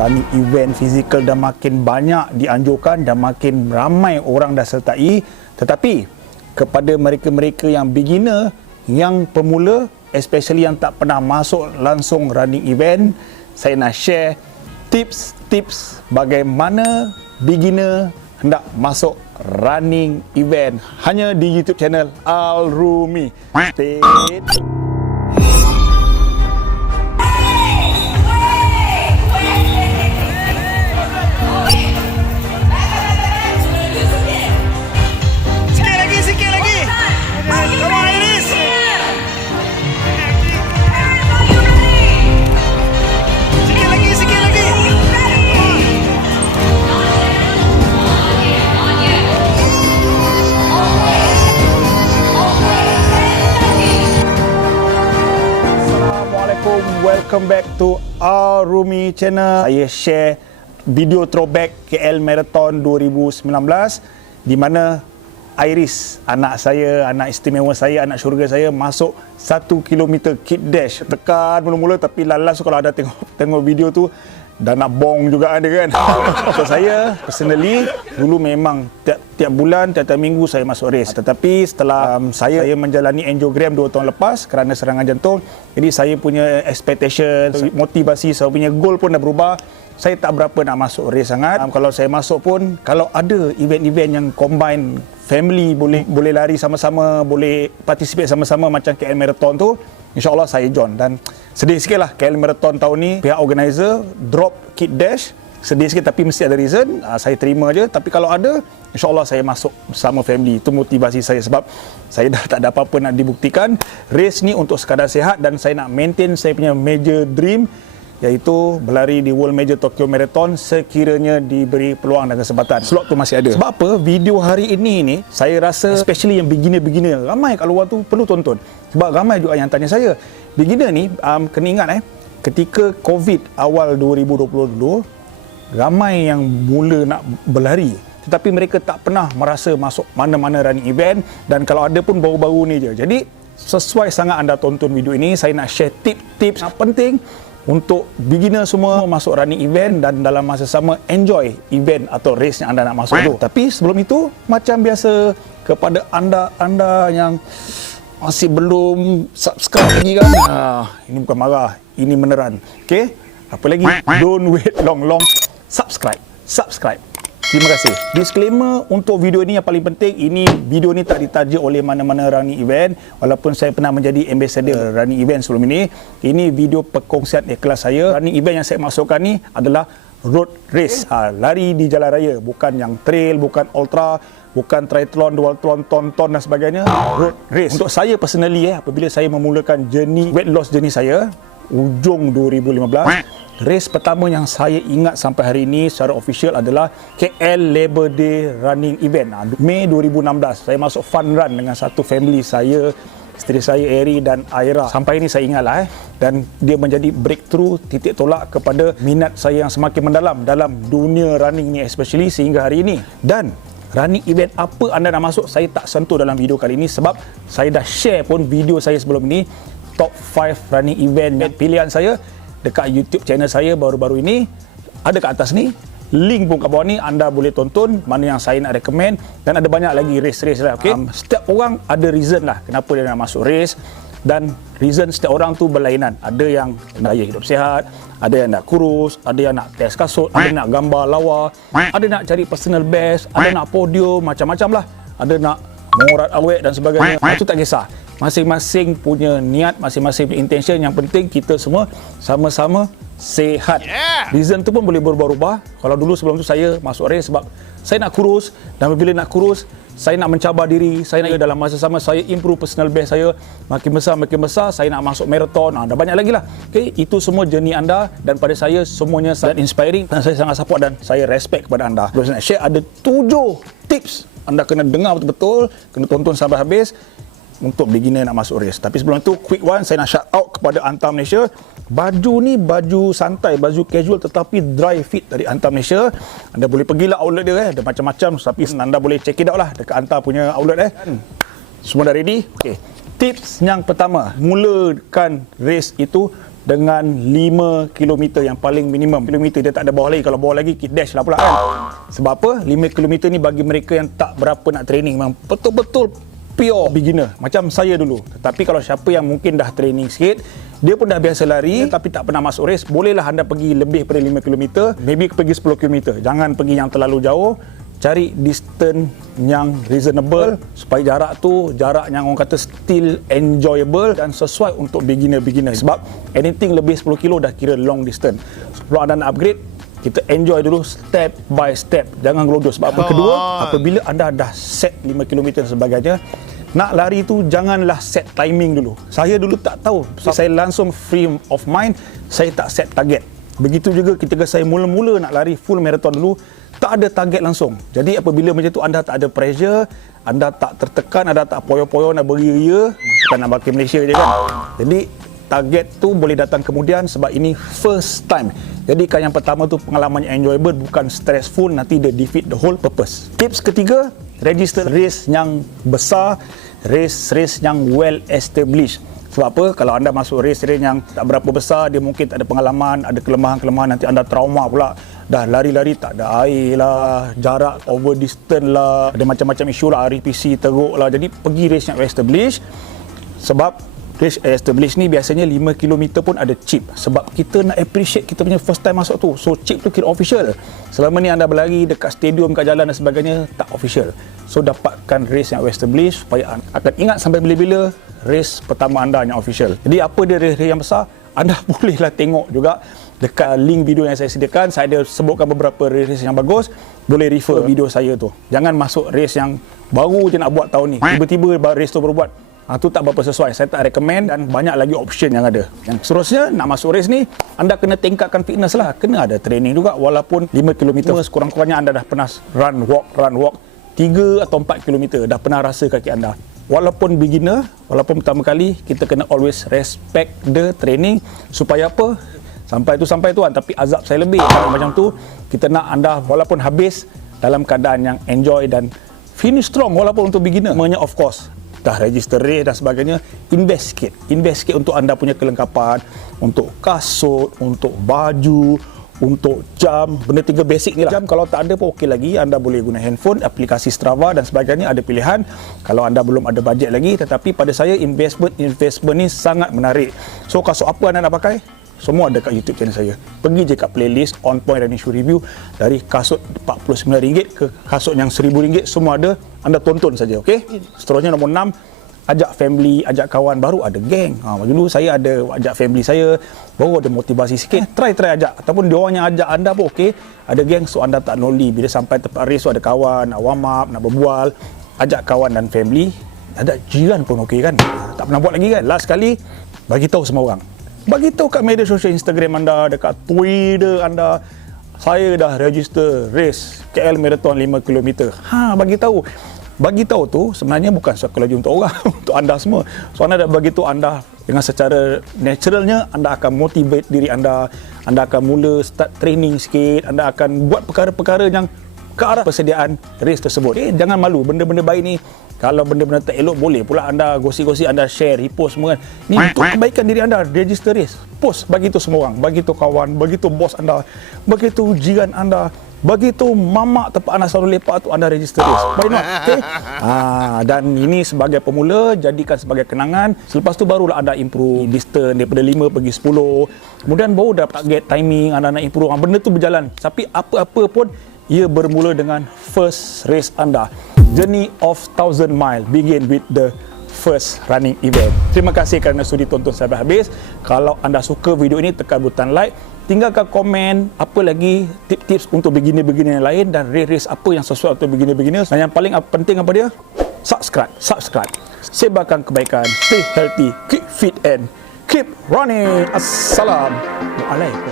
running event fizikal dah makin banyak dianjurkan dan makin ramai orang dah sertai. Tetapi kepada mereka-mereka yang beginner, yang pemula, especially yang tak pernah masuk langsung running event, saya nak share tips-tips bagaimana beginner hendak masuk running event hanya di YouTube channel Al-Rumi. Stay tuned. Welcome back to Al-Rumi channel. Saya share video throwback KL Marathon 2019 di mana Iris, anak saya, anak istimewa saya, anak syurga saya, masuk 1 km kid dash. Tekan mula-mula tapi lalas kalau ada tengok video tu dah nak bong juga ada kan. So saya personally dulu memang tiap bulan, tiap minggu saya masuk race. Tetapi setelah saya menjalani angiogram 2 tahun lepas kerana serangan jantung, jadi saya punya expectation, motivasi, saya punya goal pun dah berubah. Saya tak berapa nak masuk race sangat. Kalau saya masuk pun, kalau ada event-event yang combine family, boleh lari sama-sama, boleh participate sama-sama macam KL Marathon tu, InsyaAllah saya join. Dan sedih sikit lah KL Marathon tahun ni pihak organizer drop kit dash. Sedih sikit tapi mesti ada reason. Saya terima je. Tapi kalau ada, InsyaAllah saya masuk bersama family. Itu motivasi saya sebab saya dah tak ada apa-apa nak dibuktikan. Race ni untuk sekadar sihat dan saya nak maintain saya punya major dream, iaitu berlari di World Major Tokyo Marathon sekiranya diberi peluang dan kesempatan. Slot tu masih ada. Sebab apa? Video hari ini ni saya rasa especially yang beginner-beginner, ramai kat luar tu perlu tonton. Sebab ramai juga yang tanya saya. Beginner ni kena ingat ketika COVID awal 2020 dulu, ramai yang mula nak berlari tetapi mereka tak pernah merasa masuk mana-mana running event, dan kalau ada pun baru-baru ni je. Jadi sesuai sangat anda tonton video ini. Saya nak share tips-tips yang penting untuk beginner semua masuk running event dan dalam masa sama enjoy event atau race yang anda nak masuk tu. Tapi sebelum itu, macam biasa, kepada anda yang masih belum subscribe lagi kan, ini bukan marah, ini beneran. Okay, apa lagi, don't wait long, subscribe. Terima kasih. Disclaimer untuk video ini yang paling penting, ini video ni tak ditaja oleh mana-mana running event, walaupun saya pernah menjadi ambassador running event sebelum ini. Ini video perkongsian ikhlas saya. Running event yang saya masukkan ni adalah road race, lari di jalan raya, bukan yang trail, bukan ultra, bukan triathlon, duathlon, tonton dan sebagainya. Road race. Untuk saya personally, apabila saya memulakan journey weight loss journey saya ujung 2015, race pertama yang saya ingat sampai hari ini secara official adalah KL Labor Day Running Event. Mei 2016, saya masuk fun run dengan satu family saya, isteri saya Eri dan Aira. Sampai ini saya ingatlah dan dia menjadi breakthrough, titik tolak kepada minat saya yang semakin mendalam dalam dunia running ni, especially sehingga hari ini. Dan running event apa anda nak masuk, saya tak sentuh dalam video kali ini sebab saya dah share pun video saya sebelum ini, top 5 running event pilihan saya dekat YouTube channel saya baru-baru ini. Ada kat atas ni, link pun kat bawah ni, anda boleh tonton mana yang saya nak recommend, dan ada banyak lagi race-race lah. Okay? Setiap orang ada reason lah kenapa dia nak masuk race, dan reason setiap orang tu berlainan. Ada yang gaya hidup sihat, ada yang nak kurus, ada yang nak test kasut, ada nak gambar lawa, ada nak cari personal best, ada nak podium, macam-macam lah, ada nak mengurat awet dan sebagainya. Itu tak kisah. Masing-masing punya niat, masing-masing punya intention. Yang penting kita semua sama-sama sihat. Reason tu pun boleh berubah-ubah. Kalau dulu sebelum tu saya masuk race sebab saya nak kurus, dan apabila nak kurus, saya nak mencabar diri, saya nak dalam masa sama saya improve personal best saya, makin besar saya nak masuk marathon. Dah banyak lagi lah. Okay, itu semua journey anda, dan pada saya semuanya sangat inspiring dan saya sangat support dan saya respect kepada anda. Saya nak share ada 7 tips anda kena dengar betul-betul, kena tonton sampai habis untuk beginner nak masuk race. Tapi sebelum itu, quick one, saya nak shout out kepada Antam Malaysia. Baju ni baju santai, baju casual tetapi dry fit dari Antam Malaysia. Anda boleh pergilah outlet dia, ada macam-macam, tapi anda boleh check it out lah dekat Antam punya outlet. Semua dah ready? Okay. Tips yang pertama, mulakan race itu dengan 5 km yang paling minimum. Kilometer dia tak ada bawah lagi. Kalau bawah lagi, dash lah pula kan. Sebab apa? 5 km ni bagi mereka yang tak berapa nak training, memang betul-betul pure beginner. Macam saya dulu. Tetapi kalau siapa yang mungkin dah training sikit, dia pun dah biasa lari tapi tak pernah masuk race, bolehlah anda pergi lebih daripada 5 km. Maybe pergi 10 km. Jangan pergi yang terlalu jauh. Cari distance yang reasonable supaya jarak tu jarak yang orang kata still enjoyable dan sesuai untuk beginner-beginner. Sebab anything lebih 10 kilo dah kira long distance. Sebelum anda nak upgrade, kita enjoy dulu step by step. Jangan gelodos. Sebab apa? Kedua, apabila anda dah set 5 km dan sebagainya, nak lari tu janganlah set timing dulu. Saya dulu tak tahu. Saya langsung free of mind, saya tak set target. Begitu juga ketika saya mula-mula nak lari full marathon dulu, tak ada target langsung. Jadi apabila macam tu, anda tak ada pressure, anda tak tertekan, anda tak poyo-poyo nak beria-ria, bukan nak balik Malaysia je kan. Jadi target tu boleh datang kemudian sebab ini first time. Jadi kan yang pertama tu pengalaman yang enjoyable, bukan stressful, nanti dia defeat the whole purpose. Tips ketiga, register race yang besar, race yang well established. Sebab apa? Kalau anda masuk race yang tak berapa besar, dia mungkin tak ada pengalaman, ada kelemahan-kelemahan, nanti anda trauma pula. Dah lari-lari tak ada air lah, jarak over distance lah, ada macam-macam isu lah, RPC teruk lah. Jadi pergi race yang established. Sebab race established ni biasanya 5 km pun ada chip. Sebab kita nak appreciate kita punya first time masuk tu. So chip tu kira official. Selama ni anda berlari dekat stadium, kat jalan dan sebagainya, tak official. So dapatkan race yang established supaya akan ingat sampai bila-bila race pertama anda yang official. Jadi apa dia race yang besar, anda bolehlah tengok juga dekat link video yang saya sediakan. Saya ada sebutkan beberapa race yang bagus, boleh refer video saya tu. Jangan masuk race yang baru je nak buat tahun ni, tiba-tiba race tu baru buat. Itu tak berapa sesuai. Saya tak recommend, dan banyak lagi option yang ada. Yang seterusnya, nak masuk race ni, anda kena tingkatkan fitness lah. Kena ada training juga, walaupun 5 km. Sekurang-kurangnya anda dah pernah run walk 3 atau 4 km, dah pernah rasa kaki anda. Walaupun beginner, walaupun pertama kali, kita kena always respect the training. Supaya apa? Sampai tu tapi azab saya lebih. Kalau macam tu, kita nak anda walaupun habis dalam keadaan yang enjoy dan finish strong walaupun untuk beginner. Semuanya of course dah register race dan sebagainya, invest sikit untuk anda punya kelengkapan, untuk kasut, untuk baju, untuk jam, benda 3 basic ni lah. Jam kalau tak ada pun okey lagi, anda boleh guna handphone, aplikasi Strava dan sebagainya, ada pilihan kalau anda belum ada bajet lagi. Tetapi pada saya investment ni sangat menarik. So kasut apa anda nak pakai, semua ada kat YouTube channel saya. Pergi je kat playlist On Point Running Shoe Review, dari kasut RM49 ke kasut yang RM1000, semua ada. Anda tonton saja, okey? Seterusnya nombor 6, ajak family, ajak kawan, baru ada geng. Dulu saya ada ajak family saya, baru ada motivasi sikit. Try ajak, ataupun dia orang yang ajak anda pun okey. Ada geng, so anda tak lonely. Bila sampai tempat race, so ada kawan, nak warm up, nak berbual. Ajak kawan dan family. Ada jiran pun okey kan? Tak pernah buat lagi kan? Last kali, bagi tahu semua orang. Bagi tahu kat media sosial Instagram anda, dekat Twitter anda, saya dah register race KL Marathon 5 km. Bagi tahu tu sebenarnya bukan psikologi untuk orang, untuk anda semua. So anda dah bagi tahu anda dengan secara naturalnya, anda akan motivate diri anda akan mula start training sikit, anda akan buat perkara-perkara yang ke arah persediaan race tersebut. Jangan malu, benda-benda baik ni, kalau benda-benda tak elok, boleh pula anda gosip-gosip, anda share, repost semua kan. Ni untuk kebaikan diri anda, register race. Post, bagi tu semua orang, bagi tu kawan, bagi tu bos anda, bagi tu jiran anda, bagi tu mamak tempat anda selalu lepak tu, anda register race. Why not? Okay? Dan ini sebagai pemula, jadikan sebagai kenangan. Selepas tu barulah anda improve distance daripada 5 pergi 10. Kemudian baru dapat target timing, anda nak improve. Benda tu berjalan. Tapi apa-apa pun, ia bermula dengan first race anda. Journey of 1000 mile begin with the first running event. Terima kasih kerana sudi tonton sampai habis. Kalau anda suka video ini, tekan butang like, tinggalkan komen apa lagi tips-tips untuk beginner-beginner yang lain, dan race apa yang sesuai untuk beginner-beginner. Dan yang paling penting apa dia? Subscribe. Sebarkan kebaikan, stay healthy, keep fit and keep running. Assalamualaikum.